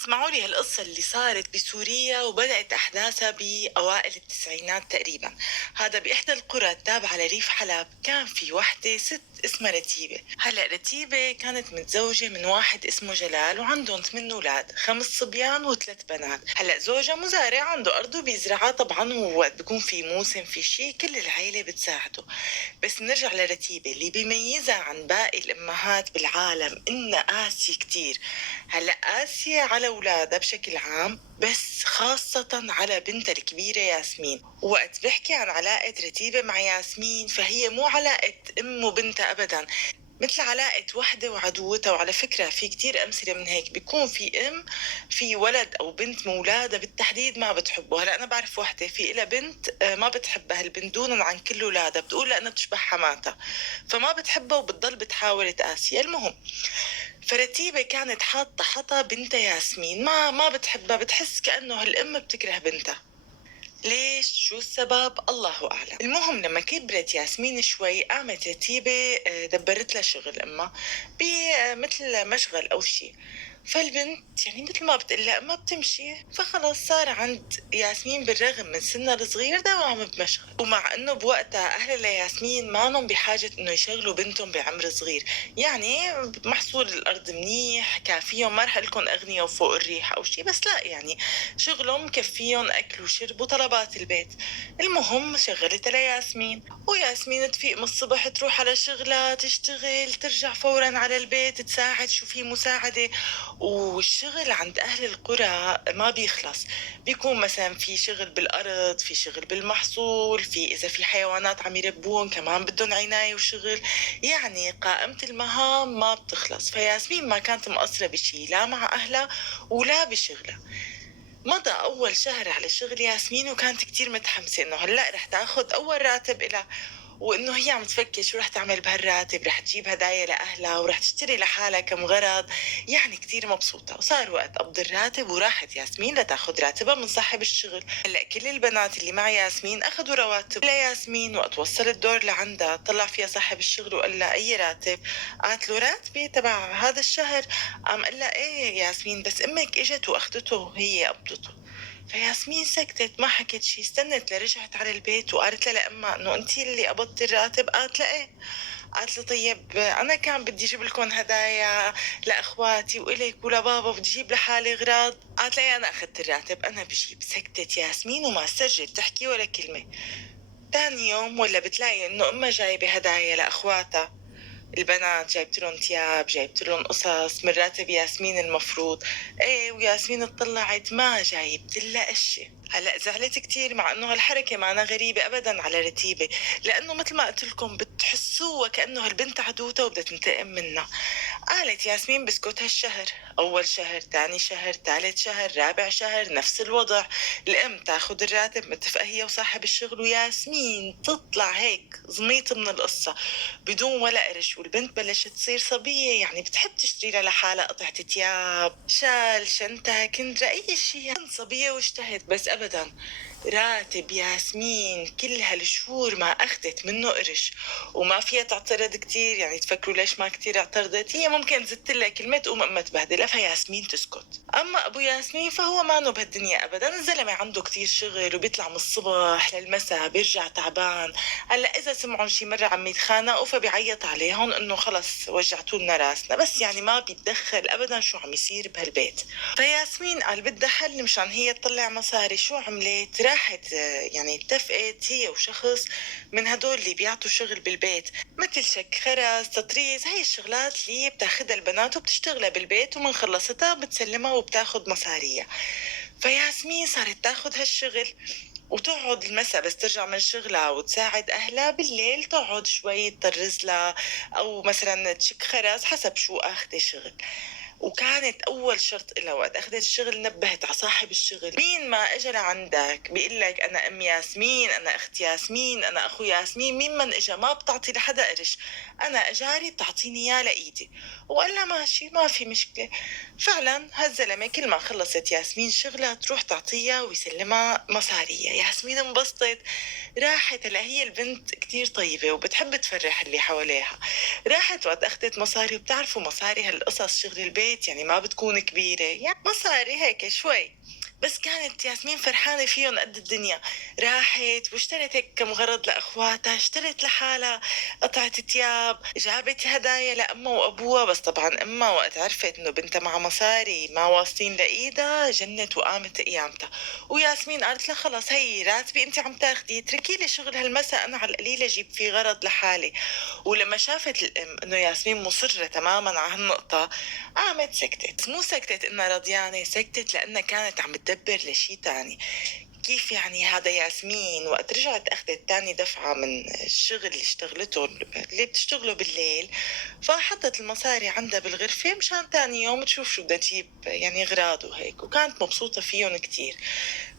اسمعوا لي هالقصة اللي صارت بسوريا وبدأت أحداثها بأوائل التسعينات تقريبا. هذا بإحدى القرى التابعة لريف حلب كان في وحدة ست اسمها رتيبة. هلأ رتيبة كانت متزوجة من واحد اسمه جلال وعندهم 8 أولاد، 5 صبيان وثلاث بنات. هلأ زوجها مزارع عنده أرض وبيزرعها طبعا، ووقت بيكون في موسم في شي كل العيلة بتساعده. بس نرجع لرتيبة اللي بيميزها عن باقي الأمهات بالعالم إنها قاسية كتير. هلأ قاسية على أولادها بشكل عام، بس خاصة على بنتها الكبيرة ياسمين. وقت بحكي عن علاقة رتيبة مع ياسمين فهي مو علاقة أم وبنتها أبدا، مثل علاقة وحدة وعدوتها. وعلى فكرة في كتير أمثلة من هيك، بيكون في أم في ولد أو بنت مولادة بالتحديد ما بتحبه. هلا أنا بعرف وحدة في إلها بنت ما بتحبها البنت دونا عن كل أولادها، بتقول لأنها بتشبه حماتها فما بتحبها وبتضل بتحاول تقاسيها. المهم فرتيبة كانت حاطة حطا بنتها ياسمين، ما بتحبها، بتحس كأنه هالأم بتكره بنتها. ليش؟ شو السبب؟ الله أعلم. المهم لما كبرت ياسمين شوي قامت رتيبة دبرت لها شغل أمها مثل مشغل أو شي. فالبنت يعني مثل ما بتقلها ما بتمشي، فخلص صار عند ياسمين بالرغم من سنها الصغير دوام بمشغل. ومع انه بوقتها اهل لياسمين مانن بحاجة انه يشغلوا بنتهم بعمر صغير، يعني محصول الارض منيح كافيهم، ما رح لكم اغنياء وفوق الريح او شي، بس لا يعني شغلهم مكفيهم اكل وشرب وطلبات البيت. المهم شغلتها لياسمين، وياسمين تفيق من الصبح تروح على شغلها تشتغل ترجع فورا على البيت تساعد شو في مساعدة. والشغل عند أهل القرى ما بيخلص، بيكون مثلا في شغل بالأرض، في شغل بالمحصول، في إذا في حيوانات عم يربون كمان بدهم عناية وشغل. يعني قائمة المهام ما بتخلص. فياسمين ما كانت مقصرة بشي لا مع أهلها ولا بشغلها. مضى أول شهر على شغل ياسمين وكانت كتير متحمسة إنه هلأ رح تاخد أول راتب إلها، وإنه هي عم تفكر شو رح تعمل بهالراتب، رح تجيب هدايا لأهلها ورح تشتري لحالها كم غرض. يعني كتير مبسوطة. وصار وقت قبض الراتب وراحت ياسمين لتاخد راتبها من صاحب الشغل. هلأ كل البنات اللي مع ياسمين أخدوا رواتب لياسمين. وقت وصل الدور لعندها طلع فيها صاحب الشغل وقال لها أي راتب؟ قالت له راتبي تبع هذا الشهر. قام قال لها ايه ياسمين، بس امك اجت واخدته هي قبضته. فياسمين سكتت ما حكت شي، استنت لرجعت على البيت وقالت لها لأمها انه انتي اللي قبضتي الراتب؟ قالت لها ايه. قالت له طيب انا كان بدي اجيب لكم هدايا لاخواتي والك ولبابا، بدي اجيب لحالي اغراض. قالت لي انا اخذت الراتب انا بجيب. سكتت ياسمين وما سجلت تحكي ولا كلمة. تاني يوم ولا بتلاقي انه امها جايبة هدايا لاخواتها البنات، جايبت لهم ثياب، جايبت لهم قصص من راتب ياسمين المفروض. ايه وياسمين اطلعت ما جايبت لها اشي. هلا زعلت كتير مع انه هالحركه معنا غريبه ابدا على رتيبه، لانه مثل ما قلت لكم بتحسوها كانه هالبنت عدوتها وبدها تنتقم منها. قالت ياسمين بسكت هالشهر، اول شهر تاني شهر ثالث شهر رابع شهر نفس الوضع. الام تاخد الراتب متفقه هي وصاحب الشغل، وياسمين تطلع هيك زميط من القصه بدون ولا قرش. والبنت بلشت تصير صبية، يعني بتحب تشتري لها لحالها قطعة تياب شال شنطة كندرة أي شيء. كنت صبية واجتهت، بس أبدا راتب ياسمين كل هالشهور ما أخذت منه قرش. وما فيها تعترض كتير، يعني تفكروا ليش ما كتير اعترضت؟ هي ممكن زدت لها كلمة تقوم أما تبهدلها فياسمين تسكت. أما أبو ياسمين فهو ما نو بهالدنيا أبدا، الزلمة عنده كتير شغل وبيطلع من الصبح للمساء بيرجع تعبان. هلا إذا سمعوا شي مرة عم يتخانقوا فبيعيط عليهم إنه خلص وجعتوا لنا راسنا، بس يعني ما بيتدخل أبدا شو عم يصير بهالبيت. فياسمين قال بدها حل مشان هي تطلع مصاري. شو عملت؟ راحت يعني اتفقت هي وشخص من هدول اللي بيعطوا شغل بالبيت، مثل شك خرز تطريز، هاي الشغلات اللي بتاخدها البنات وبتشتغلها بالبيت ومن خلصتها بتسلمها وبتاخد مصاريها. فياسمين صارت تاخد هالشغل وتقعد المساء بس ترجع من شغلها وتساعد أهلها، بالليل تقعد شوي تطرز لها أو مثلا تشك خرز حسب شو أخذ شغل. وكانت أول شرط لها وقت أخذت الشغل نبهت على صاحب الشغل، مين ما إجا لعندك بيقول لك أنا أم ياسمين، أنا أخت ياسمين، أنا أخو ياسمين، مين من إجا ما بتعطي لحدا قرش، أنا أجاري بتعطيني إياه لإيدي. وقال لها ماشي ما في مشكلة. فعلا هالزلمة كل ما خلصت ياسمين شغلها تروح تعطيها ويسلمها مصاريها. ياسمين انبسطت، راحت. هلا هي البنت كتير طيبة وبتحب تفرح اللي حواليها. راحت وقت أخذت مصاري، وبتعرفوا مصاري هالقصص شغل البيت بالبيت يعني ما بتكون كبيرة، يعني مصاري هيك شوي. بس كانت ياسمين فرحانة فيهم قد الدنيا. راحت واشترت هيك كم غرض لأخواتها، اشترت لحالها قطعة تياب، جابت هدايا لأمها وأبوها. بس طبعا أمها وقت عرفت إنه بنتها مع مصاري ما واصلين لإيدها جنت وقامت قيامتها. وياسمين قالت لها خلص هي راتبي انت عم تاخدي، اتركي لي شغل هالمساء انا على القليله جيب فيه غرض لحالي. ولما شافت الام انه ياسمين مصره تماما على هالنقطه، قامت سكتت. بس مو سكتت انها رضيانه، سكتت لانها كانت عم تدبر لشي تاني. كيف يعني هذا ياسمين وقت رجعت اخذت تاني دفعة من الشغل اللي اشتغلته اللي بتشتغله بالليل، فحطت المصاري عندها بالغرفة مشان تاني يوم تشوف شو بدها تجيب يعني غراض وهيك، وكانت مبسوطة فيهم كتير.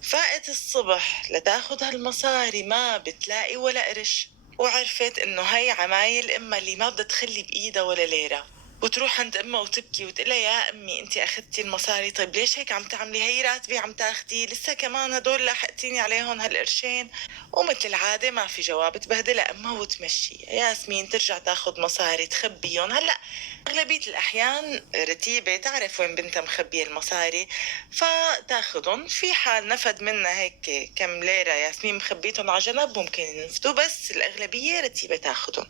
فاقت الصبح لتاخد هالمصاري ما بتلاقي ولا قرش، وعرفت انه هي عمايل امها اللي ما بدها تخلي بايدها ولا ليرة. وتروح عند امها وتبكي وتقول لها يا امي انت اخذتي المصاري، طيب ليش هيك عم تعملي؟ هي راتبي عم تاخدي، لسه كمان هدول لاحقتيني عليهم هالقرشين. ومثل العاده ما في جواب، تبهدلها امها وتمشيها. ياسمين ترجع تاخد مصاري تخبيهم. هلا اغلبيه الاحيان رتيبه تعرف وين بنتها مخبيه المصاري فتاخدهم، في حال نفد منها هيك كم ليره ياسمين مخبيتهم على جنب ممكن ينفدوا، بس الاغلبيه رتيبه تاخدهم.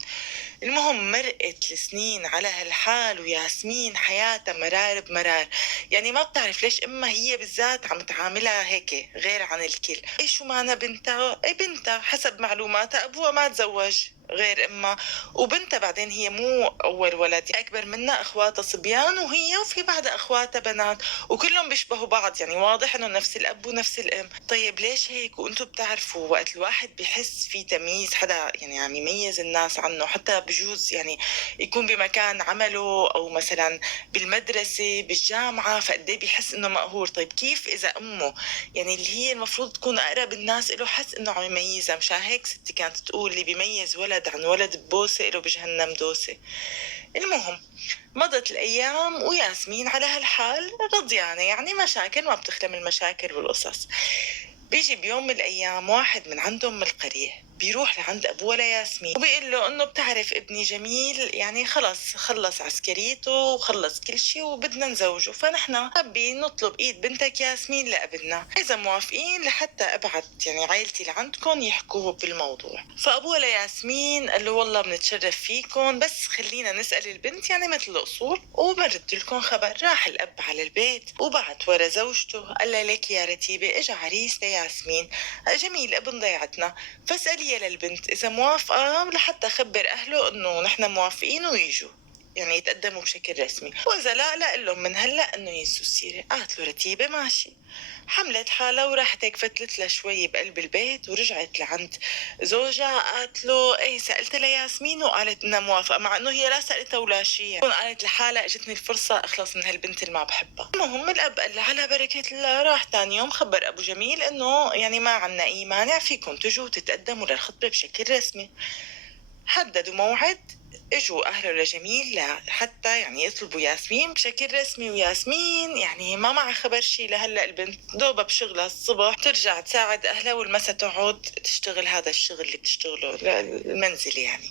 المهم مرقت السنين على هالحال، وياسمين حياتها مرار بمرار. يعني ما بتعرف ليش امها هي بالذات عم تعاملها هيك غير عن الكل. ايش شو معنى بنتها؟ اي بنتها حسب معلوماتها ابوها ما تزوج غير امها، وبنتها بعدين هي مو اول ولد، اكبر منها اخواتها صبيان وهي، وفي بعدها اخواتها بنات وكلهم بيشبهوا بعض، يعني واضح انه نفس الاب ونفس الام. طيب ليش هيك؟ وانتم بتعرفوا وقت الواحد بحس في تمييز حدا يعني عم يميز الناس عنه، حتى بجوز يعني يكون بمكان عمله او مثلا بالمدرسه بالجامعه، فقد ايه بيحس انه مقهور. طيب كيف اذا امه يعني اللي هي المفروض تكون اقرب الناس له حس انه عم يميزها؟ مشان هيك ستي كانت تقول اللي بيميز ولد عن ولد ببوسه له بجهنم دوسه. المهم مضت الأيام وياسمين على هالحال رضيانة، يعني مشاكل ما بتخلم المشاكل والقصص. بيجي بيوم من الأيام واحد من عندهم من القرية بيروح لعند أبوه لياسمين وبيقول له إنه بتعرف ابني جميل يعني خلص خلص عسكريته وخلص كل شيء وبدنا نزوجه، فنحن حابين نطلب إيد بنتك ياسمين لابننا، إذا موافقين لحتى أبعت يعني عائلتي لعندكم يحكوا بالموضوع. فأبوه لياسمين قال له والله بنتشرف فيكم بس خلينا نسأل البنت يعني مثل الأصول وبنرد لكم خبر. راح الأب على البيت وبعت ورا زوجته قال لها ليك يا رتيبة إجا عريس لياسمين جميل ابن ضيعتنا، فاسألي للبنت إذا موافقة لحتى أخبر أهله إنه نحن موافقين ويجوا يعني يتقدموا بشكل رسمي، وإذا لا لا قل لهم من هلا إنه ينسوا السيرة. قالت له رتيبة ماشي. حملت حالها وراحت هيك فتلت لها شوي بقلب البيت ورجعت لعند زوجها. قالت له ايه سألت لياسمين وقالت انها موافقة، مع انه هي لا سألتها ولا شيء، قالت لحالها اجتني الفرصة اخلص من هالبنت اللي ما بحبها. المهم الاب قال لها على بركة الله. راح تاني يوم خبر ابو جميل انه يعني ما عنا اي مانع فيكم تجوا تتقدموا للخطبة بشكل رسمي. حددوا موعد، اجوا اهله لجميل حتى يعني يطلبوا ياسمين بشكل رسمي. وياسمين يعني ما معها خبر شي لهلا، البنت دوبها بشغلها الصبح ترجع تساعد اهلها والمسا تقعد تشتغل هذا الشغل اللي بتشتغله المنزلي يعني.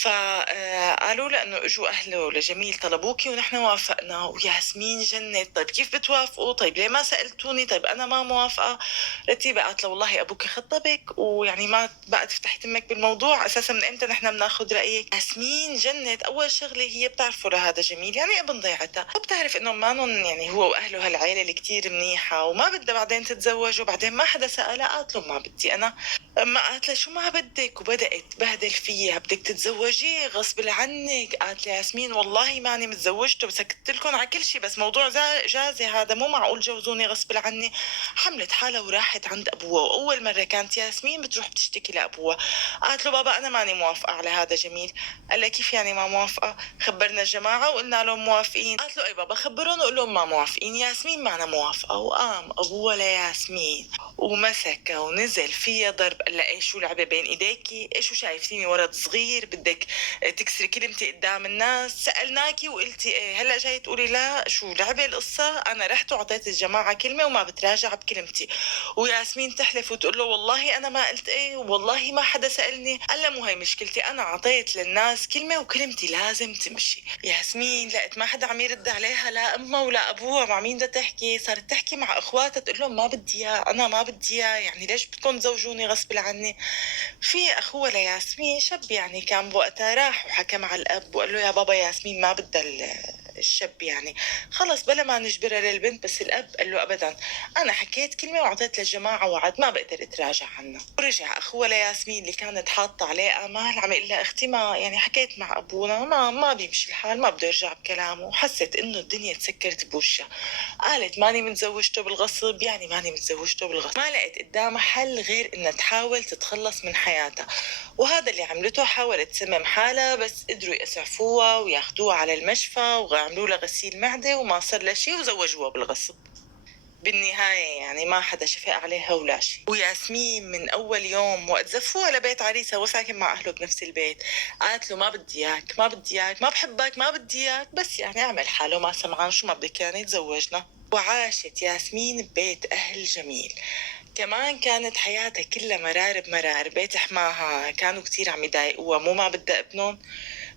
فقالوا له انه اجوا اهله لجميل طلبوكي ونحن وافقنا. وياسمين جنت، طيب كيف بتوافقوا؟ طيب ليه ما سالتوني؟ طيب انا ما موافقه. رتيبه قالت له والله ابوك خطبك ويعني ما بقى تفتحي تمك بالموضوع، اساسا من امتى نحن بناخذ رايك؟ ياسمين جنت. اول شغله هي بتعرفه لهذا جميل يعني ابن ضيعتها، وبتعرف انه مانن يعني هو واهله هالعيله اللي كتير منيحه وما بدها بعدين تتزوج، وبعدين ما حدا سالها. قالت له ما بدي انا. ما قالت لها شو ما بدك؟ وبدأت تبهدل فيها، بدك تتزوجيه غصب عنك. قالت لي ياسمين والله ماني متزوجته بس سكت لكم على كل شيء، بس موضوع جازي هذا مو معقول جوزوني غصب عني. حملت حالها وراحت عند ابوها، واول مره كانت ياسمين بتروح بتشتكي لابوها. قالت له بابا انا ماني موافقه على هذا جميل. قال لها كيف يعني ما موافقه؟ خبرنا الجماعه وقلنا لهم موافقين. قالت له اي بابا خبرهم وقول لهم ما موافقين، ياسمين معنا موافقه. وقام ابوها لياسمين ومسكها ونزل فيها ضرب. قال لها ايه شو لعبة بين ايديكي؟ ايه شو شايفتيني ولد صغير بدك تكسري كلمتي قدام الناس؟ سألناكي وقلتي ايه، هلا جاي تقولي لا؟ شو لعبة القصة؟ انا رحت وعطيت الجماعة كلمة وما بتراجع بكلمتي. وياسمين تحلف وتقول له والله انا ما قلت ايه، والله ما حدا سألني. قال لها مو هي مشكلتي، انا عطيت للناس كلمة وكلمتي لازم تمشي. ياسمين لقت ما حدا عم يرد عليها، لا امها ولا ابوها، مع مين بدها تحكي؟ صارت تحكي مع اخواتها تقول لهم ما بدي اياه، انا ما بدي اياه، يعني ليش بدكم تزوجوني غصب عني؟ في اخوها لياسمين شاب يعني كان بوقتها راح وحكى مع الاب وقال له يا بابا ياسمين ما بدها الشاب، يعني خلص بلا ما نجبرها للبنت. بس الاب قال له ابدا، انا حكيت كلمه وعطيت للجماعه وعد ما بقدر اتراجع عنها. ورجع اخوها لياسمين اللي كانت حاطه عليه امال عم يقول لها اختي ما يعني حكيت مع ابونا ما بيمشي الحال، ما بده يرجع بكلامه. وحست انه الدنيا تسكرت بوشها. قالت ماني متزوجته بالغصب، يعني ماني متزوجته بالغصب. ما لقيت قدامها حل غير انها تحاول تتخلص من حياتها، وهذا اللي عملته. حاولت تسمم حالها بس قدروا يسعفوها وياخدوها على المشفى وعملوا لها غسيل معدة وما صار لها شيء وزوجوها بالغصب. بالنهاية يعني ما حدا شفق عليها ولا شيء. وياسمين من أول يوم وقت زفوها لبيت عريسها وساكن مع أهله بنفس البيت، قالت له ما بدي إياك، ما بدي إياك، ما بحبك، ما بدي إياك، بس يعني عمل حاله ما سمعان، شو ما بدك يعني تزوجنا. وعاشت ياسمين ببيت أهل جميل. كمان كانت حياتها كلها مرار بمرار. بيت حماها كانوا كتير عم يضايقوها، مو ما بدها ابنهم،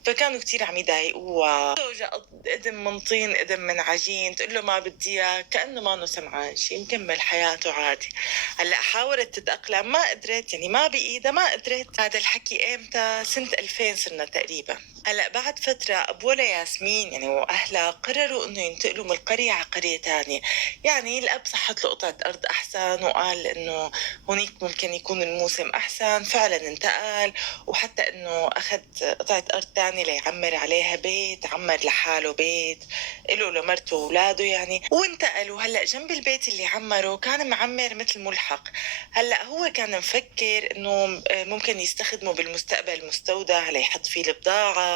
فكانوا كتير عم يضايقوها. زوجها قدم من طين قدم من عجين، تقول له ما بدي اياه كأنه ما سمعان شي، مكمل حياته عادي. هلا حاولت تتأقلم ما قدرت، يعني ما بإيدها، ما قدرت. هذا الحكي امتى؟ سنة 2000 صرنا تقريبا. هلا بعد فترة أبوها لياسمين يعني وأهلها قرروا إنه ينتقلوا من القرية على قرية تانية. يعني الأب صحت له قطعة أرض أحسن وقال إنه هونيك ممكن يكون الموسم أحسن. فعلا انتقل، وحتى إنه أخذ قطعة أرض تانية ليعمر عليها بيت، عمر لحاله بيت إله لمرته وأولاده يعني. وانتقلوا. هلا جنب البيت اللي عمره كان معمر مثل ملحق. هلا هو كان مفكر إنه ممكن يستخدمه بالمستقبل مستودع ليحط فيه البضاعة،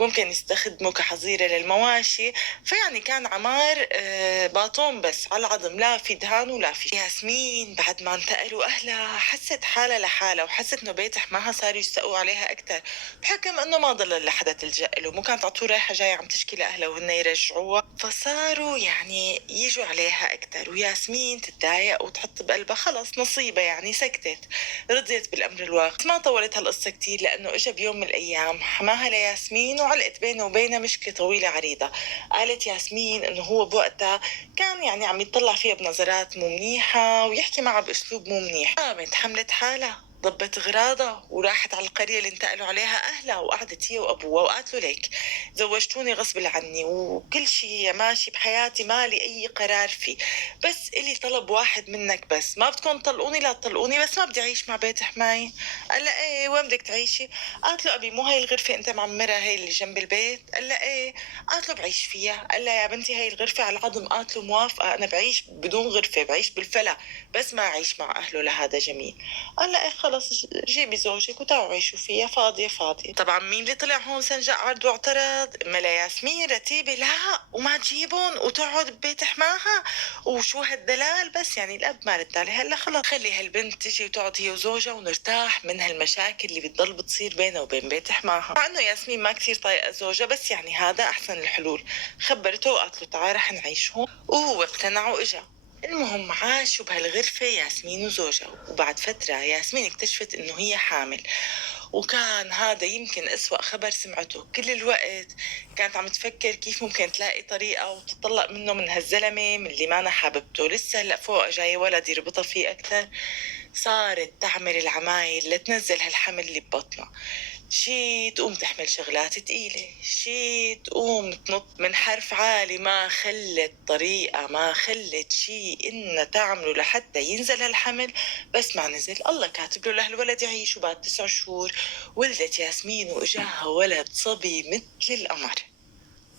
ممكن يستخدمه كحظيرة للمواشي. فيعني كان عمار باطون بس على العظم، لا في دهان ولا في. ياسمين بعد ما انتقلوا أهلها حست حالها لحالها، وحست إنه بيت حماها صاروا يستقوا عليها أكثر، بحكم إنه ما ضل لحدا تلجأ له، مو كانت على طول رايحة جاية عم تشكي لأهلها وهن يرجعوها. فصاروا يعني يجوا عليها أكثر. وياسمين تتضايق وتحط بقلبها خلص نصيبة، يعني سكتت، رضيت بالأمر الواقع. ما طولت هالقصة كتير لأنه إجا بيوم من الأيام حماها لياسمين وعلقت بينه وبينها مشكلة طويلة عريضة. قالت ياسمين إنه هو بوقتها كان يعني عم يطلع فيها بنظرات مو منيحة ويحكي معها بأسلوب مو منيح. قامت حملت حالها، ضبت غراضها وراحت على القرية اللي انتقلوا عليها أهلها، وقعدت هي وأبوها وقالت له ليك زوجتوني غصب عني وكل شيء ماشي بحياتي مالي أي قرار فيه، بس إلي طلب واحد منك بس، ما بدكم تطلقوني لا تطلقوني بس ما بدي أعيش مع بيت حماي. قال لها إيه وين بدك تعيشي؟ قالت له أبي مو هاي الغرفة أنت معمرها هي اللي جنب البيت؟ قال لها إيه. قالت له بعيش فيها. قال لها يا بنتي هاي الغرفة على العظم. قالت له موافقة، أنا بعيش بدون غرفة، بعيش بالفلا، بس ما أعيش مع أهله لهذا جميل. قال لها إيه خلص جيبي زوجك وتعوا عيشوا فيها، فاضية فاضية. طبعا مين اللي طلع هون سنجق عرض واعترض؟ ملا ياسمين رتيبة، لا وما تجيبهم وتقعد ببيت حماها وشو هالدلال. بس يعني الأب ما رد عليه. هلا خلص خلي هالبنت تجي وتقعد هي وزوجها ونرتاح من هالمشاكل اللي بتضل بتصير بينها وبين بيت حماها. مع انه ياسمين ما كتير طايقة زوجها، بس يعني هذا احسن الحلول. خبرته وقالت له تعال رح نعيش هون، وهو اقتنع واجا. المهم عاشوا بهالغرفة ياسمين وزوجها. وبعد فترة ياسمين اكتشفت انه هي حامل، وكان هذا يمكن أسوأ خبر سمعته. كل الوقت كانت عم تفكر كيف ممكن تلاقي طريقة وتطلق منه، من هالزلمة من اللي ما أنا حاببته. لسه هلأ فوق جاي ولد يربطها فيه أكثر. صارت تعمل العمايل لتنزل هالحمل اللي ببطنها. شي تقوم تحمل شغلات تقيلة، شي تقوم تنط من حرف عالي، ما خلت طريقة، ما خلت شي إنها تعمله لحتى ينزل هالحمل. بس ما نزل، الله كاتب له لهالولد يعيش. وبعد 9 شهور ولدت ياسمين وإجاها ولد صبي مثل القمر.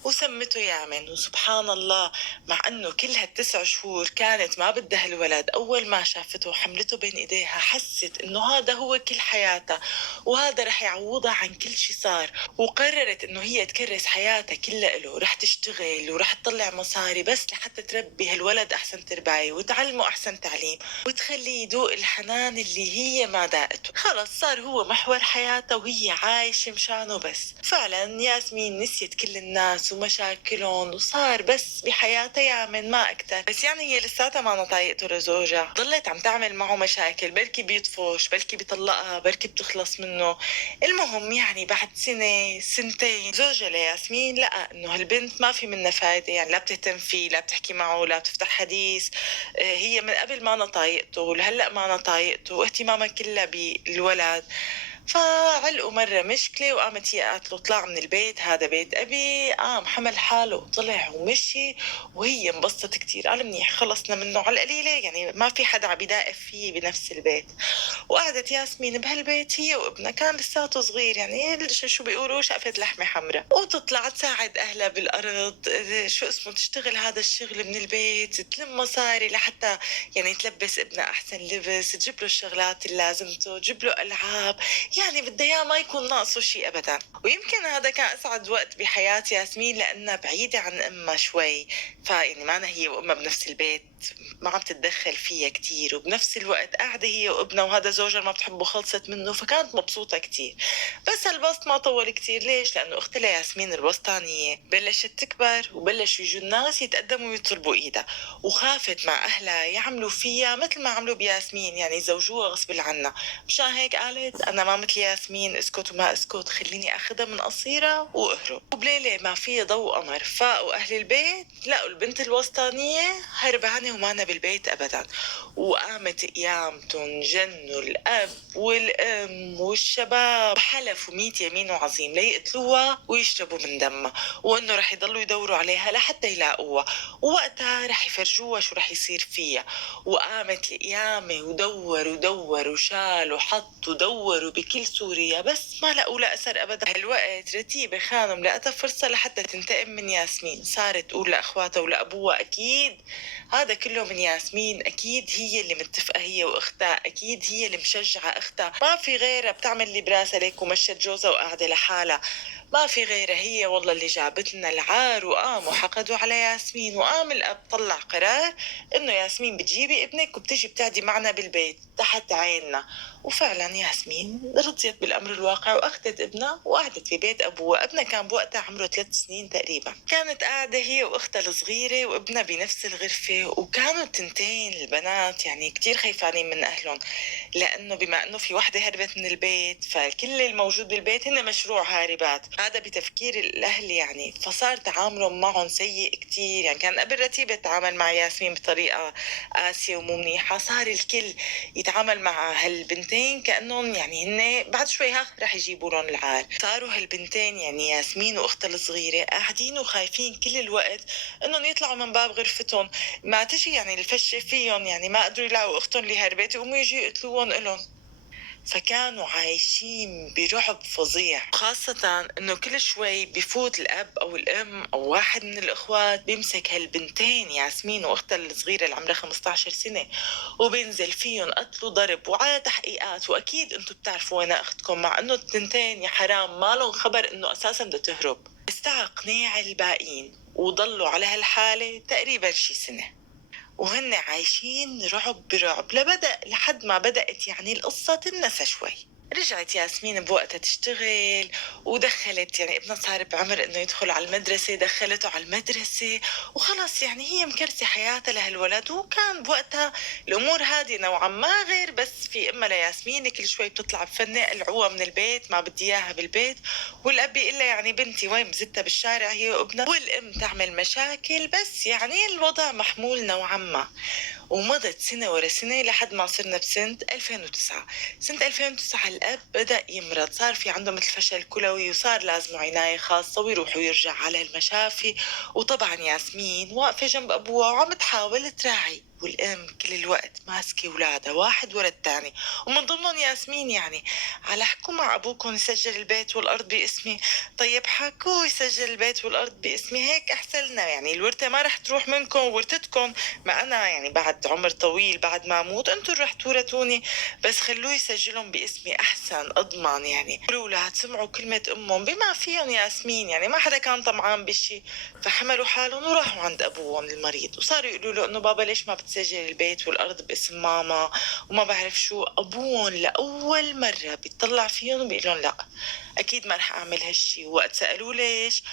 وسمته يامن. وسبحان الله، مع انه كل هال9 شهور كانت ما بدها الولد، اول ما شافته وحملته بين ايديها حست انه هذا هو كل حياتها، وهذا رح يعوضها عن كل شي صار. وقررت انه هي تكرس حياتها كلها له، رح تشتغل ورح تطلع مصاري بس لحتى تربي هالولد احسن ترباية وتعلمه احسن تعليم وتخليه يذوق الحنان اللي هي ما ذاقته. خلص صار هو محور حياتها وهي عايشة مشانه بس. فعلا ياسمين نسيت كل الناس ومشاكلهم وصار بس بحياتها يامن ما أكتر. بس يعني هي لساتها ما طايقته لزوجها، ضلت عم تعمل معه مشاكل، بلكي بيطفش، بلكي بيطلقها، بلكي بتخلص منه. المهم يعني بعد سنة سنتين زوجها لياسمين لقى انه هالبنت ما في منها فايدة، يعني لا بتهتم فيه، لا بتحكي معه، لا بتفتح حديث. هي من قبل ما طايقته ولهلا ما طايقته، واهتمامها كلها بالولد. فعلقوا مرة مشكلة وقامت هي قالت له اطلع من البيت، هذا بيت أبي. قام حمل حاله وطلع ومشي، وهي انبسطت كتير. قال منيح خلصنا منه على القليلة، يعني ما في حدا عم يدائف فيه بنفس البيت. وقعدت ياسمين بهالبيت هي وابنها، كان لساته صغير، يعني شو بيقولوا شقفة لحمة حمراء. وتطلع تساعد أهلها بالأرض، شو اسمه، تشتغل هذا الشغل من البيت، تلم مصاري لحتى يعني تلبس ابنها أحسن لبس، تجيب له الشغلات اللي لازمته، تجيب له ألعاب. يعني بدها اياه ما يكون ناقصه شيء ابدا. ويمكن هذا كان اسعد وقت بحياه ياسمين لانها بعيده عن امها شوي، فيعني ما هي وامها بنفس البيت، ما عم تتدخل فيها كتير، وبنفس الوقت قاعده هي وابنها، وهذا زوجها ما بتحبه خلصت منه، فكانت مبسوطه كتير. بس هالبسط ما طول كتير. ليش؟ لانه اختها ياسمين الوسطانيه بلشت تكبر، وبلشوا يجوا الناس يتقدموا ويطلبوا ايدها، وخافت مع اهلها يعملوا فيها مثل ما عملوا بياسمين، يعني يزوجوها غصب عنها. مشان هيك قالت انا ما مثل ياسمين، اسكت وما اسكت، خليني اخذها من قصيرة واهرب. وبليلة ما في ضوء قمر فاقوا اهل البيت لقوا البنت الوسطانية هربانة ومانا بالبيت ابدا. وقامت قيامتهم، جنوا الاب والام والشباب، حلفوا 100 يمين وعظيم ليقتلوها ويشربوا من دمها، وانه رح يضلوا يدوروا عليها لحتى يلاقوها، ووقتها رح يفرجوها شو رح يصير فيها. وقامت القيامة ودوروا دوروا، شالوا حطوا دوروا بكل سوريا، بس ما لقوا لا أثر أبدا. هالوقت رتيبة خانم لقتها فرصة لحتى تنتقم من ياسمين، صارت تقول لأخواتها ولأبوها أكيد هذا كله من ياسمين، أكيد هي اللي متفقة هي وأختها، أكيد هي اللي مشجعة أختها، ما في غيرها بتعمل اللي براسها ليك، ومشت جوزها وقاعدة لحالها، ما في غيرها هي والله اللي جابت لنا العار. وقاموا حقدوا على ياسمين، وقام الأب طلع قرار انه ياسمين بتجيبي ابنك وبتجي بتعدي معنا بالبيت تحت عيننا. وفعلا ياسمين رضيت بالامر الواقع واخذت ابنها وقعدت في بيت ابوها. ابنها كان بوقتها عمره 3 سنين تقريبا. كانت قاعده هي واختها الصغيره وابنها بنفس الغرفه، وكانوا التنتين البنات يعني كتير خايفانين من اهلهم، لانه بما انه في وحده هربت من البيت فكل الموجود بالبيت هن مشروع هاربات، هذا بتفكير الاهل يعني. فصار تعاملهم معهم سيء كتير، يعني كان قبل رتيبة تتعامل مع ياسمين بطريقة قاسية ومو منيحة، صار الكل يتعامل مع هالبنتين كأنهم يعني هن بعد شوي رح يجيبوا لهم العار. صاروا هالبنتين يعني ياسمين واختها الصغيرة قاعدين وخايفين كل الوقت انهم يطلعوا من باب غرفتهم، ما تجي يعني الفشة فيهم، يعني ما قدروا يلاقوا اختهم اللي هربت يقوموا يجي يقتلوهم الهم. فكانوا عايشين برعب فظيع، خاصة انه كل شوي بفوت الاب او الام او واحد من الاخوات بيمسك هالبنتين ياسمين واختها الصغيرة اللي عمرها 15 سنة، وبينزل فيهم قتل وضرب وعلى تحقيقات. واكيد انتم بتعرفوا وين اختكم، مع انه التنتين يا حرام ما لهم خبر انه اساسا بدها تهرب. استعى قناع الباقين وضلوا على هالحالة تقريبا شي سنة، وهن عايشين رعب برعب لحد ما بدأت يعني القصة تنسى شوي. رجعت ياسمين بوقتها تشتغل، ودخلت يعني ابنها صار بعمر انه يدخل على المدرسة، دخلته على المدرسة، وخلص يعني هي مكرسة حياتها لهالولد. وكان بوقتها الامور هادية نوعا ما، غير بس في امها لياسمين كل شوي بتطلع بفنة العوها من البيت، ما بدي اياها بالبيت، والاب يقول لها يعني بنتي وين بزتها بالشارع هي وابنها، والام تعمل مشاكل، بس يعني الوضع محمول نوعا ما. ومضت سنة ورا سنة لحد ما صرنا بسنة 2009. سنة 2009 الأب بدأ يمرض، صار في عنده مثل فشل كلوي، وصار لازمه عناية خاصة ويروح ويرجع على المشافي. وطبعا ياسمين واقفة جنب أبوها وعم تحاول تراعي والأم كل الوقت ماسكة ولادها واحد ورا التاني، ومن ضمنهم ياسمين. يعني على حكوا مع أبوكم يسجل البيت والأرض باسمي. طيب حكوا يسجل البيت والأرض باسمي، هيك أحسن لنا. يعني الورثة ما رح تروح منكم ورثتكم، ما أنا يعني بعد عمر طويل بعد ما أموت أنتم رح تورثوني، بس خلوه يسجلهم باسمي أحسن أضمن. يعني الأولاد سمعوا كلمة أمهم بما فيهم ياسمين، يعني ما حدا كان طمعان بشي، فحملوا حالهم وراحوا عند أبوهم المريض وصاروا يقولوا له إنه بابا ليش ما بتسجل البيت والأرض باسم ماما وما بعرف شو. أبوهم لأول مرة بيطلع فيهم وبيقول لهم لا أكيد ما رح أعمل هالشي. وقت سألوه ليش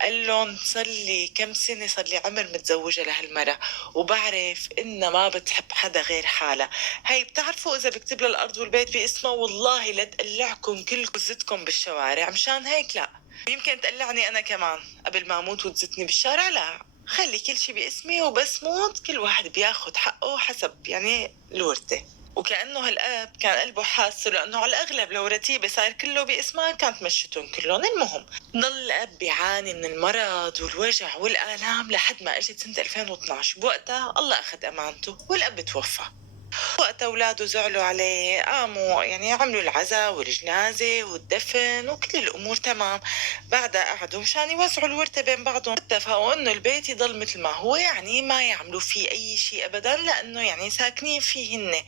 قال لهم صار لي كم سنة، صار لي عمر متزوجة لهالمرة وبعرف إنها ما بتحب حدا غير حالها. هاي بتعرفوا إذا بكتب لها الأرض والبيت باسمها والله لا تقلعكم كل كزتكم بالشوارع. مشان هيك لا، يمكن تقلعني أنا كمان قبل ما أموت وتزتني بالشارع. لا، خلي كل شي باسمي وبس موت كل واحد بياخد حقه حسب يعني الورثة. وكأنه هالأب كان قلبه حاسه، لأنه على الأغلب لو رتيبة صار كله باسمها كانت مشتهم كلهم. المهم ضل الأب بيعاني من المرض والوجع والآلام لحد ما اجت سنة 2012. بوقتها الله أخذ أمانته والأب توفى. وقت أولاده زعلوا عليه قاموا يعني عملوا العزاء والجنازة والدفن وكل الأمور تمام. بعدها قعدوا مشان يوزعوا الورثة بين بعضهم، اتفقوا إنه البيت يضل مثل ما هو، يعني ما يعملوا فيه أي شيء أبدا لأنه يعني ساكنين فيه هن.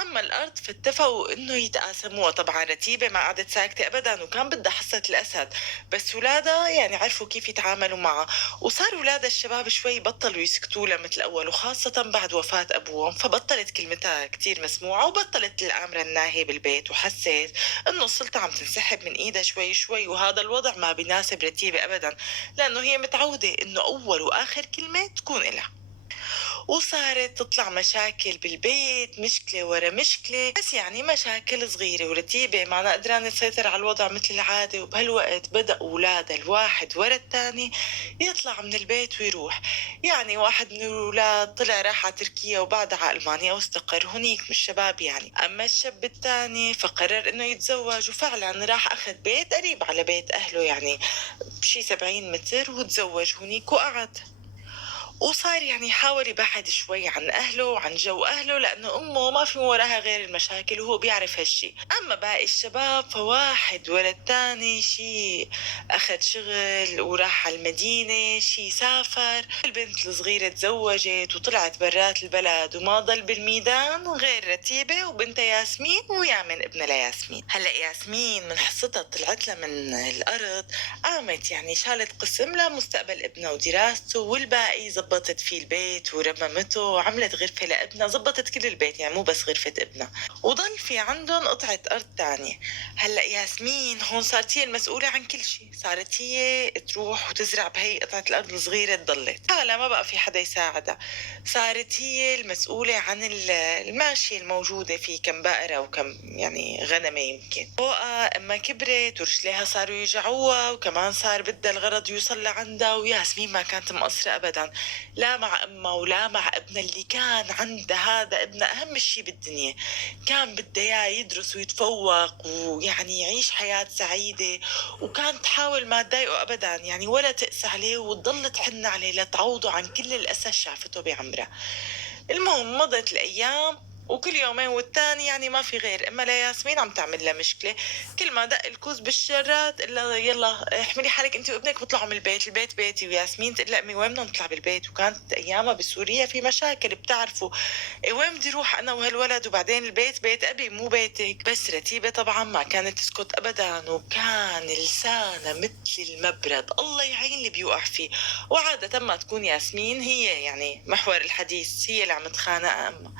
أما الأرض فاتفقوا إنه يتقاسموها. طبعا رتيبة ما قعدت ساكتة أبدا وكان بدها حصة الأسد، بس ولادها يعني عرفوا كيف يتعاملوا معها، وصار ولادها الشباب شوي بطلوا يسكتوا لها مثل أول، وخاصة بعد وفاة أبوهم فبطلت كلمتها كتير مسموعة وبطلت الآمرة الناهية بالبيت. وحسيت إنه السلطة عم تنسحب من إيدها شوي شوي، وهذا الوضع ما بيناسب رتيبة أبدا لأنه هي متعودة إنه أول وآخر كلمة تكون إلها. وصارت تطلع مشاكل بالبيت، مشكلة ورا مشكلة، بس يعني مشاكل صغيرة. ورتيبة ما أنا قدرانة تسيطر على الوضع مثل العادة. وبهالوقت بدأ أولادها الواحد ورا التاني يطلع من البيت ويروح. يعني واحد من الأولاد طلع راح على تركيا وبعدها على ألمانيا واستقر هنيك من الشباب يعني. أما الشاب التاني فقرر إنه يتزوج، وفعلا راح أخذ بيت قريب على بيت أهله، يعني بشي 70 متر، وتزوج هنيك وقعد. وصار يعني يحاول يبعد شوي عن أهله وعن جو أهله لأنه أمه ما في وراها غير المشاكل وهو بيعرف هالشي. أما باقي الشباب فواحد ورا التاني، شي أخذ شغل وراح على المدينة، شي سافر. البنت الصغيرة تزوجت وطلعت برات البلد وما ضل بالميدان غير رتيبة وبنتها ياسمين ويامن ابنها لياسمين. هلأ ياسمين من حصتها طلعت لها من الأرض، قامت يعني شالت قسم لمستقبل ابنها ودراسته، والباقي زبطت فيه البيت ورممته وعملت غرفة لابنها، زبطت كل البيت يعني مو بس غرفة ابنها. وضل في عندهم قطعة أرض تانية. هلأ ياسمين هون صارت هي المسؤولة عن كل شيء، صارت هي تروح وتزرع بهي قطعة الأرض الصغيرة تضلت لا ما بقى في حدا يساعدها. صارت هي المسؤولة عن الماشية الموجودة في كم بقرة وكم يعني غنمة. يمكن فوقها اما كبرت ورجليها صاروا يوجعوها وكمان صار بدها الغرض يوصل لعندها. وياسمين ما كانت مقصرة ابدا، لا مع امها ولا مع ابنها اللي كان عندها. هذا ابنها اهم شيء بالدنيا، كان بدها اياه يدرس ويتفوق ويعني يعيش حياة سعيدة. وكانت تحاول ما تضايقه ابدا يعني ولا تقسى عليه، وتضل تحن عليه لتعوضه عن كل الاسى شافته بعمره. المهم مضت الايام وكل يومين والتاني يعني ما في غير اما لياسمين عم تعمل لها مشكله. كل ما دق الكوز بالشرات الا يلا احملي حالك انت وابنك واطلعوا من البيت، البيت بيتي. وياسمين تقول لها امي وين بدنا نطلع بالبيت؟ وكانت ايامها بسوريا في مشاكل بتعرفوا، إيه وين بدي اروح انا وهالولد؟ وبعدين البيت بيت ابي مو بيتك. بس رتيبه طبعا ما كانت تسكت ابدا، وكان لسانها مثل المبرد الله يعين اللي بيوقع فيه. وعاده ما تكون ياسمين هي يعني محور الحديث، هي اللي عم تخانق اما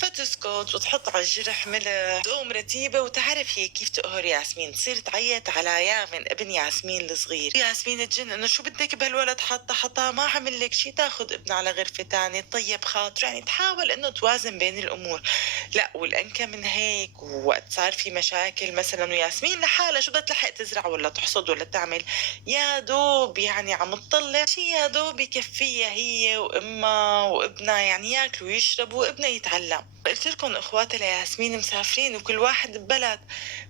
فتسكت وتحط على الجرح ملح. تقوم رتيبة وتعرف هي كيف تقهر ياسمين، تصير تعيط على يامن ابن ياسمين الصغير. ياسمين تجن انه شو بدك بهالولد، حتى ما عمل لك شي، تاخذ ابنها على غرفة تانية طيب خاطر، يعني تحاول انه توازن بين الامور. لا والانكى من هيك، ووقت صار في مشاكل مثلا وياسمين لحالها شو بدها تلحق تزرع ولا تحصد ولا تعمل، يا دوب يعني عم تطلع شي يا دوب يكفيها هي وامها وابنها يعني ياكلوا ويشربوا وابنها يتعلم. قلت لكم اخواتها لياسمين مسافرين وكل واحد ببلد،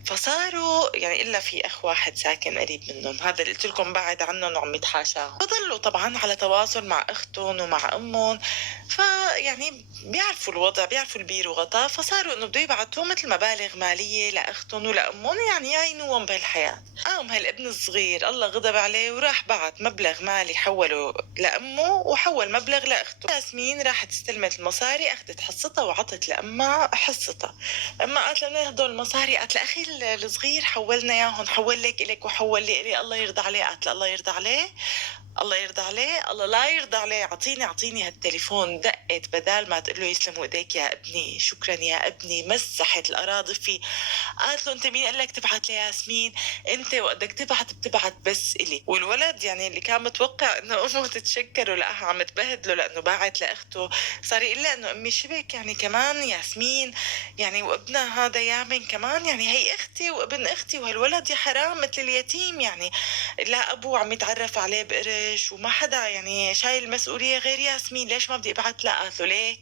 فصاروا يعني الا في اخ واحد ساكن قريب منهم، هذا اللي قلت لكم بعد عنهم وعم يتحاشاهم، فضلوا طبعا على تواصل مع اختهم ومع امهم، فيعني بيعرفوا الوضع، بيعرفوا البير وغطاه، فصاروا انه بده يبعثوا مثل مبالغ ماليه لاختهم ولامهم يعني يعينوهم بهالحياه. قام هالابن الصغير الله غضب عليه وراح بعت مبلغ مالي حوله لامه وحول مبلغ لاخته. ياسمين راحت استلمت المصاري، اخذت حصتها وعطت لامها حصتها. اما قالت له منين هدول المصاري؟ قالت له اخي الصغير حولنا اياهم، حول لك الك وحول لي الي، الله يرضى عليه. قالت له الله يرضى عليه؟ الله يرضى عليه؟ الله لا يرضى عليه، اعطيني هالتليفون. دقت بدال ما تقول له يسلموا ايديك يا ابني، شكرا يا ابني، مسحت الأراضي فيه. قالت له انت مين قال لك تبعت لياسمين؟ انت وقتك تبعت بتبعت بس الي. والولد يعني اللي كان متوقع انه امه تتشكر ولقاها عم تبهدله لانه باعت لاخته، صار يقول لها انه امي شبك يعني كمان ياسمين يعني وابنها هذا يامن كمان، يعني هي اختي وابن اختي، وهالولد يا حرام مثل اليتيم، يعني لا ابوه عم يتعرف عليه بقرش وما حدا يعني شايل المسؤوليه غير ياسمين، ليش ما بدي ابعت لها؟ قالت له ليك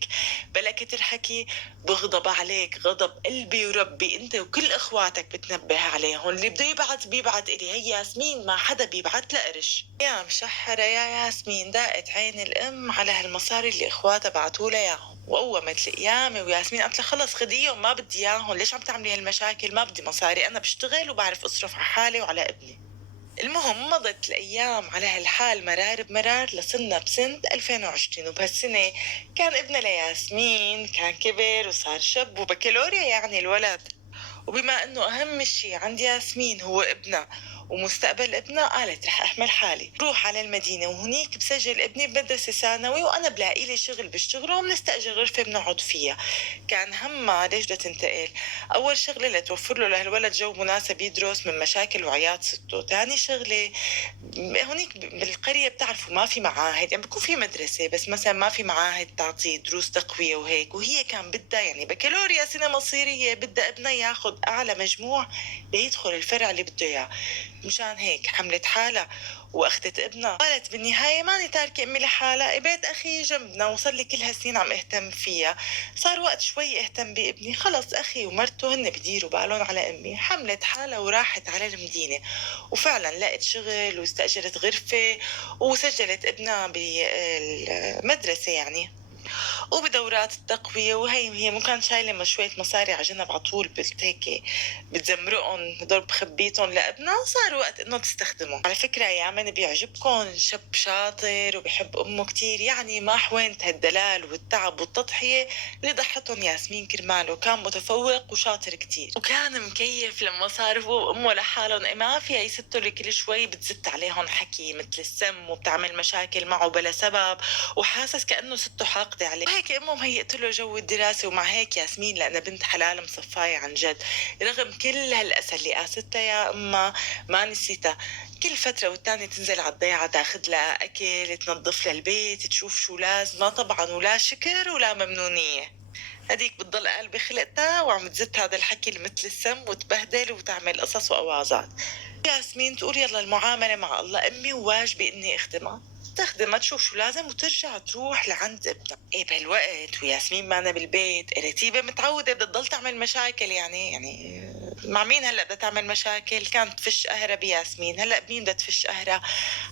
بلا كتر حكي بغضب عليك غضب قلبي وربي، انت وكل اخواتك بتنبه عليهم، اللي بده يبعت بيبعت الي، هي ياسمين ما حدا بيبعت لها قرش. يا مشحرة يا ياسمين، دقت عين الام على هالمصاري اللي اخواتها بعتوا لها اياهم، وقومت القيامة. وياسمين قالت لها خلص خديهم ما بدي اياهم، ليش عم تعملي هالمشاكل؟ ما بدي مصاري، انا بشتغل وبعرف اصرف على حالي وعلى ابني. المهم مضت الأيام على هالحال مرار بمرار لصرنا بسنة 2020، وبهالسنة كان ابننا لياسمين كان كبر وصار شب وبكالوريا يعني الولد. وبما انه اهم شيء عند ياسمين هو ابنها ومستقبل ابنها، قالت رح احمل حالي روح على المدينة وهنيك بسجل ابني بمدرسة ثانوي، وانا بلاقي لي شغل بشتغله وبنستأجر غرفة بنقعد فيها. كان همها ليش بدها تنتقل؟ اول شغلة لتوفر له لهالولد جو مناسب يدرس من مشاكل وعياط سته. ثاني شغلة هونيك بالقرية بتعرفوا ما في معاهد، يعني بكون في مدرسة بس مثلا ما في معاهد تعطي دروس تقوية وهيك، وهي كان بدها يعني بكالوريا سنة مصيرية، بدها ابنها ياخد أعلى مجموع ليدخل الفرع اللي بده إياه. مشان هيك حملت حالها واخذت ابنها. قالت بالنهاية ماني تاركة امي لحالها، بيت اخي جنبنا وصار لي كل هالسنين عم اهتم فيها، صار وقت شوي اهتم بابني، خلص اخي ومرته هن بديروا بالهم على امي. حملت حالها وراحت على المدينة، وفعلا لقت شغل واستأجرت غرفة وسجلت ابنها بالمدرسة يعني وبدورات التقوية. وهي مو كان شايلة شوية مصاري على جنب على طول هيك بتزمرقهم هدول بخبيتهم لابنها، صار وقت انه تستخدمه. على فكرة يا من بيعجبكم شاب شاطر وبيحب امه كتير، يعني ما حوينت هالدلال والتعب والتضحية اللي ضحتهم ياسمين كرماله، كان متفوق وشاطر كتير وكان مكيف لما صار هو وامه لحالهم، ما فيها يستوا اللي كل شوي بتزت عليهم حكي مثل السم وبتعمل مشاكل معه بلا سبب، وحاسس كأنه سته حاقدة عليه. وهيك امه مهيئت له جو الدراسة. ومع هيك ياسمين لأنها بنت حلال مصفاية عن جد، رغم كل هالأسى اللي قاستها يا أما ما نسيتها. كل فترة والتانية تنزل على الضيعة تاخد لها أكل، تنظف لها البيت، تشوف شو لازمة طبعا، ولا شكر ولا ممنونية. هديك بتضل قلبي خلقتها وعم تزت هذا الحكي اللي مثل السم وتبهدل وتعمل قصص وأوازات. ياسمين تقول يلا المعاملة مع الله أمي وواجبي إني أخدمها، تخدمها تشوف شو لازم وترجع تروح لعند ابنها. ايه بهالوقت وياسمين معنا بالبيت، رتيبة متعودة بدها تضل تعمل مشاكل، يعني مع مين هلا بدها تعمل مشاكل؟ كانت تفش قهرة بياسمين، هلا بمين بدها تفش قهرة؟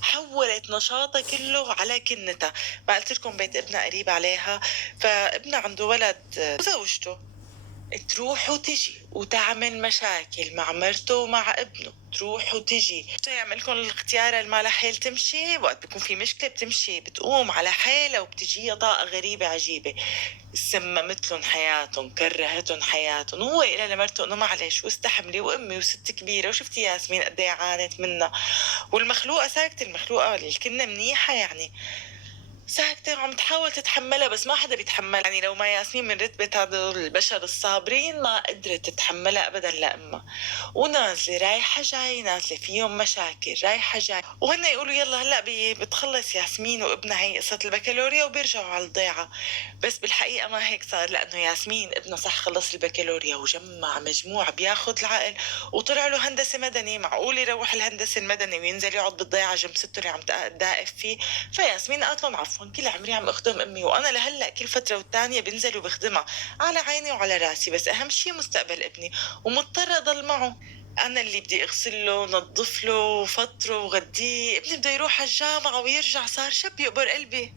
حولت نشاطها كله على كنتها. ما قلت لكم بيت ابنها قريب عليها، فابنها عنده ولد وزوجته، تروح وتجي وتعمل مشاكل مع مرته ومع ابنه، تروح وتجي تعمل لكم الاختيار اللي ما لها حيل تمشي، وقت بيكون في مشكلة بتمشي بتقوم على حيلها وبتجيها طاقة غريبة عجيبة. سممت لهم حياتهم، كرهتهم حياتهم. وهو قال لمرته انه معلش واستحملي وامي وست كبيرة، وشفتي ياسمين قد ايه عانت منها، والمخلوقة ساكتة، المخلوقة اللي كنا منيحة يعني ساكتة وعم تحاول تتحملها، بس ما حدا بيتحمل. يعني لو ما ياسمين من رتبة هذول البشر الصابرين ما قدرت تتحملها أبدا لأمها. ونازلة رايحة جاي، نازلة فيهم مشاكل رايحة جاي، وهن يقولوا يلا هلا بتخلص ياسمين وابنها هي قصة البكالوريا وبيرجعوا على الضيعة. بس بالحقيقة ما هيك صار، لأنه ياسمين ابنها صح خلص البكالوريا وجمع مجموع بياخد العقل وطلع له هندسة مدني، معقول يروح الهندسة المدني وينزل يقعد بالضيعة جنب سته اللي عم تدائف فيه؟ فياسمين قالت لهم عفوا عفوا كل عمري عم اخدم امي، وانا لهلا كل فتره والتانيه بنزل وبخدمها على عيني وعلى راسي، بس اهم شيء مستقبل ابني ومضطره اضل معه. انا اللي بدي اغسل له ونظف له وفطره وغديه، ابني بده يروح على الجامعه ويرجع صار شب يقبر قلبي.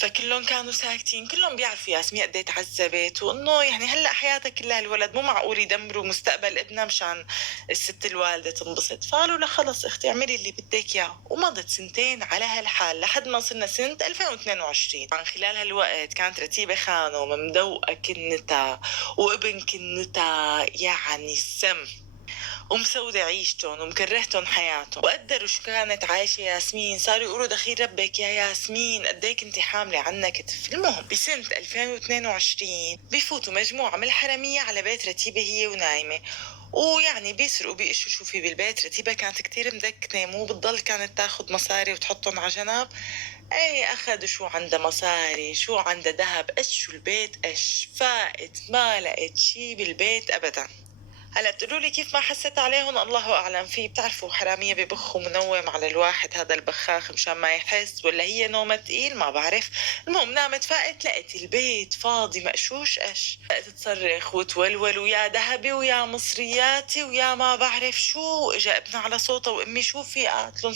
فكلهم كانوا ساكتين، كلهم بيعرفوا ياسمين قد ايه تعذبت، وانه يعني هلا حياتها كلها الولد، مو معقول يدمروا مستقبل ابنها مشان الست الوالده تنبسط. فقالوا لها خلص اختي اعملي اللي بدك اياه. ومضت سنتين على هالحال لحد ما صرنا سنه 2022. عن خلال هالوقت كانت رتيبه خانم مدوقه كنتها وابن كنتها يعني سم، ومسودة عيشتهم ومكرهتهم حياتهم، وقدروا شو كانت عايشة ياسمين. صاروا يقولوا دخيل ربك يا ياسمين قد ايه كنتي حاملة عنا كتف. المهم بسنة 2022 بفوتوا مجموعة من الحرامية على بيت رتيبة هي ونايمة، ويعني بيسرقوا بيقشوا شو في بالبيت. رتيبة كانت كتير مدكنة، مو بتضل كانت تاخد مصاري وتحطهم على جنب. ايه اخذوا شو عنده مصاري شو عنده ذهب، قشوا البيت قش، فائت ما لقيت شي بالبيت ابدا. هلا بتقولوا لي كيف ما حسيت عليهم؟ الله اعلم، في بتعرفوا حراميه ببخوا منوم على الواحد هذا البخاخ مشان ما يحس، ولا هي نومه تقيل ما بعرف. المهم نامت فقت لقيت البيت فاضي مقشوش قش. بقت تصرخ وتولول ويا ذهبي ويا مصرياتي ويا ما بعرف شو. اجا ابنها على صوته وامي شو في؟ قالت له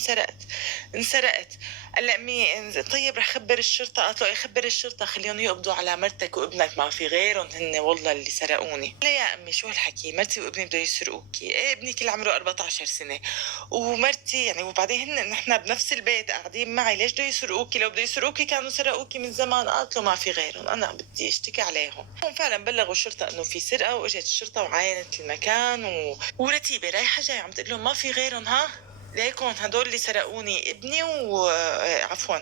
انسرقت. قال لها امي طيب رح خبر الشرطه. قالت له ايه خبر الشرطه، خليهم يقبضوا على مرتك وابنك، ما في غيرهم هن والله اللي سرقوني. لا يا امي شو هالحكي، مرتي وابني بده يسرقوكي؟ ايه ابني كل عمره 14 سنه ومرتي يعني، وبعدين هن نحن بنفس البيت قاعدين معي، ليش بده يسرقوكي؟ لو بده يسرقوكي كانوا سرقوكي من زمان. قالت له ما في غيرهم، انا بدي اشتكي عليهم. هم فعلا بلغوا الشرطه انه في سرقه، واجت الشرطه وعاينت المكان ورتيبه رايحه جاي عم تقول لهم ما في غيرهم. ها ليكون هدول اللي سرقوني، ابني عفوا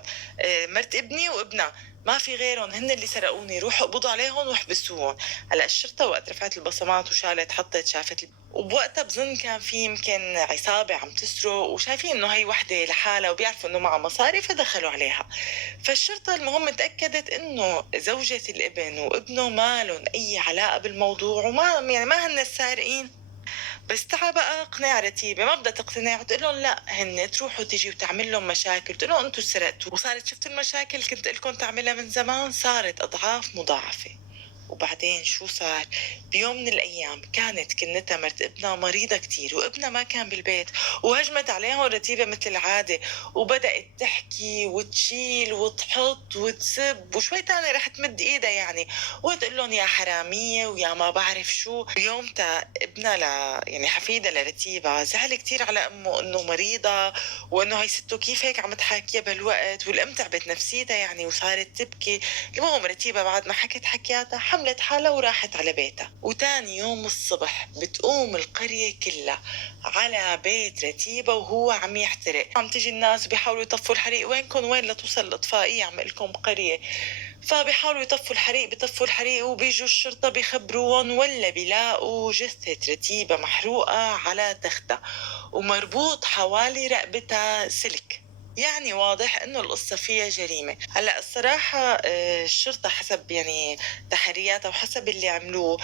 مرت ابني وابنها، ما في غيرهم هن اللي سرقوني، روحوا قبضوا عليهم واحبسوهم. هلا الشرطه وقت رفعت البصمات وشالت حطت شافت وبوقتها بظن كان في يمكن عصابه عم تسرق، وشايفين انه هي وحده لحالها وبيعرفوا انه معها مصاري فدخلوا عليها. فالشرطه المهم تاكدت انه زوجة الابن وابنه ما لهم اي علاقه بالموضوع، وما يعني ما هن السارقين. بس تعا بقى اقنع رتيبه، ما بدها تقتنع وتقول لهم لا هن تروح وتجي وتعمل لهم مشاكل، تقول لهم انتم سرقتوا. وصارت شفت المشاكل كنت لكم تعملها من زمان، صارت اضعاف مضاعفه. وبعدين شو صار؟ بيوم من الايام كانت كنتها مرت ابنها مريضه كتير، وابنها ما كان بالبيت، وهجمت عليهم رتيبه مثل العاده، وبدات تحكي وتشيل وتحط وتسب، وشوي تاني رح تمد ايدها يعني وتقول لهم يا حراميه ويا ما بعرف شو. يومتها ابنها يعني حفيدها لرتيبه زعل كتير على امه انه مريضه، وانه هي سته كيف هيك عم تحاكيها بهالوقت، والام تعبت نفسيتها يعني وصارت تبكي. المهم رتيبه بعد ما حكت حكياتها حملت حالها وراحت على بيتها. وتاني يوم الصبح بتقوم القريه كلها على بيت رتيبه وهو عم يحترق، عم تجي الناس بيحاولوا يطفوا الحريق. وينكم وين لتوصل الاطفائيه؟ عم لكم قريه. فبيحاولوا يطفوا الحريق، بيطفوا الحريق وبيجوا الشرطة بيخبروهم، ولا بيلاقوا جثة رتيبة محروقة على تختها ومربوط حوالي رقبتها سلك. يعني واضح انه القصة فيها جريمة. هلا الصراحة الشرطة حسب يعني تحرياتها وحسب اللي عملوه،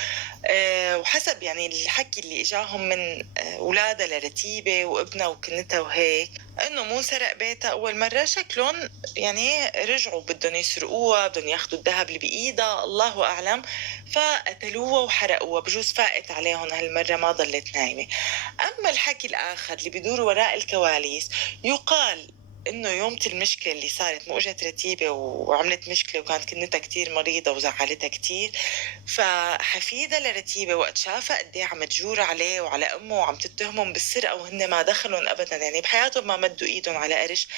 وحسب يعني الحكي اللي اجاهم من اولادها لرتيبة وابنها وكنتها وهيك، انه مو سرق بيتها اول مرة. شكلهم يعني رجعوا بدهم يسرقوها، بدهم ياخذوا الذهب اللي بايدها، الله اعلم. فقتلوها وحرقوها، بجوز فائت عليهم هالمرة ما ضلت نايمة. اما الحكي الاخر اللي بدور وراء الكواليس، يقال انه يوم المشكله اللي صارت مو اجت رتيبه وعملت مشكله وكانت كنتها كتير مريضه وزعلتها كتير، فحفيدة لرتيبة وقت شافها قد ايه عم تجور عليه وعلى امه وعم تتهمهم بالسرقه وهن ما دخلهم ابدا، يعني بحياتهم ما مدوا ايدهم على قرش.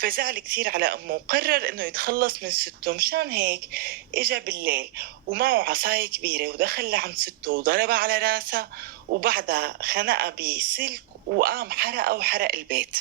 فزعل كتير على امه وقرر انه يتخلص من سته. مشان هيك اجا بالليل ومعه عصاية كبيرة ودخل لعند سته وضربها على راسها، وبعدها خنقها بسلك وقام حرقها وحرق البيت.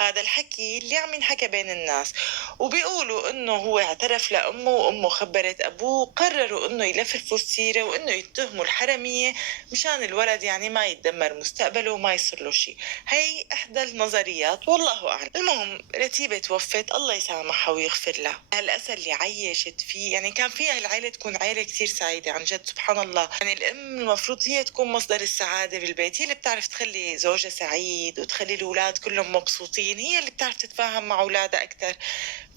هذا الحكي اللي عم ينحكى بين الناس. وبيقولوا انه هو اعترف لامه وامه خبرت ابوه، قرروا انه يلففوا السيره وانه يتهموا الحرميه مشان الولد يعني ما يتدمر مستقبله وما يصير له شيء. هي احدى النظريات والله اعلم. المهم رتيبه توفت، الله يسامحها ويغفر لها. هالاسى اللي عيشت فيه يعني كان فيها العيله تكون عيله كثير سعيده عن جد سبحان الله. يعني الام المفروض هي تكون مصدر السعاده بالبيت، هي اللي بتعرف تخلي زوجها سعيد وتخلي الاولاد كلهم مبسوطين الآخرين، هي اللي بتعرف تتفاهم مع أولادها أكتر.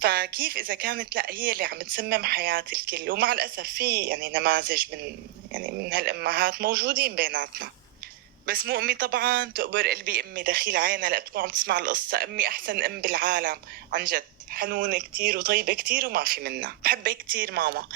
فكيف إذا كانت لأ هي اللي عم تسمم حياة الكل؟ ومع الأسف في يعني نماذج من هالأمهات موجودين بيناتنا. بس مو أمي طبعا تقبر قلبي، أمي دخيل عينها لا تكون عم تسمع القصة. أمي أحسن أم بالعالم عن جد، حنونة كتير وطيبة كتير وما في منها، بحبها كتير ماما.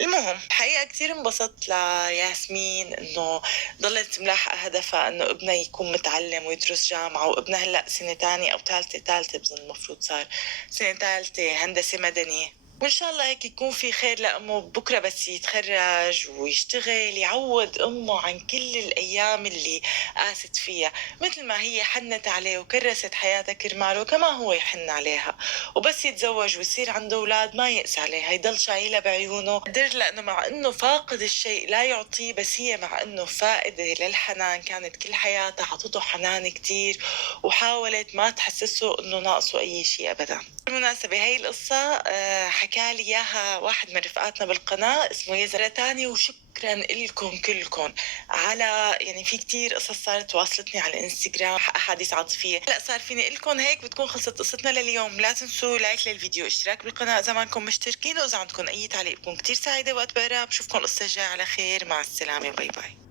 المهم الحقيقة كتير انبسطت لياسمين إنه ضلت ملاحقة هدفها إنه ابنها يكون متعلم ويدرس جامعة. وابنها هلأ سنة تانية أو ثالثة بظن المفروض صار سنة ثالثة هندسة مدني. وإن شاء الله هيك يكون في خير لأمه بكرة بس يتخرج ويشتغل، يعوض أمه عن كل الأيام اللي قاست فيها، مثل ما هي حنت عليه وكرست حياتها كرماله كما هو يحن عليها. وبس يتزوج ويصير عنده أولاد ما يقسى عليها، يضل شايلها بعيونه قدر، لأنه مع أنه فاقد الشيء لا يعطيه، بس هي مع أنه فائدة للحنان كانت كل حياتها عطته حنان كتير، وحاولت ما تحسسه أنه ناقصه أي شيء أبدا. بالمناسبة هاي القصة حكالي إياها واحد من رفقاتنا بالقناة اسمه يزرع تاني. وشكرا لكم كلكم على يعني في كتير قصص صارت واصلتني على الانستغرام، احاديث عاطفيه. هلا صار فيني لكم هيك بتكون خلصت قصتنا لليوم. لا تنسوا لايك للفيديو، اشتراك بالقناه اذا ما انكم مشتركين، واذا عندكم اي تعليق بكون كتير سعيده وقت بقرا. بشوفكم القصه الجايه على خير، مع السلامه، باي باي.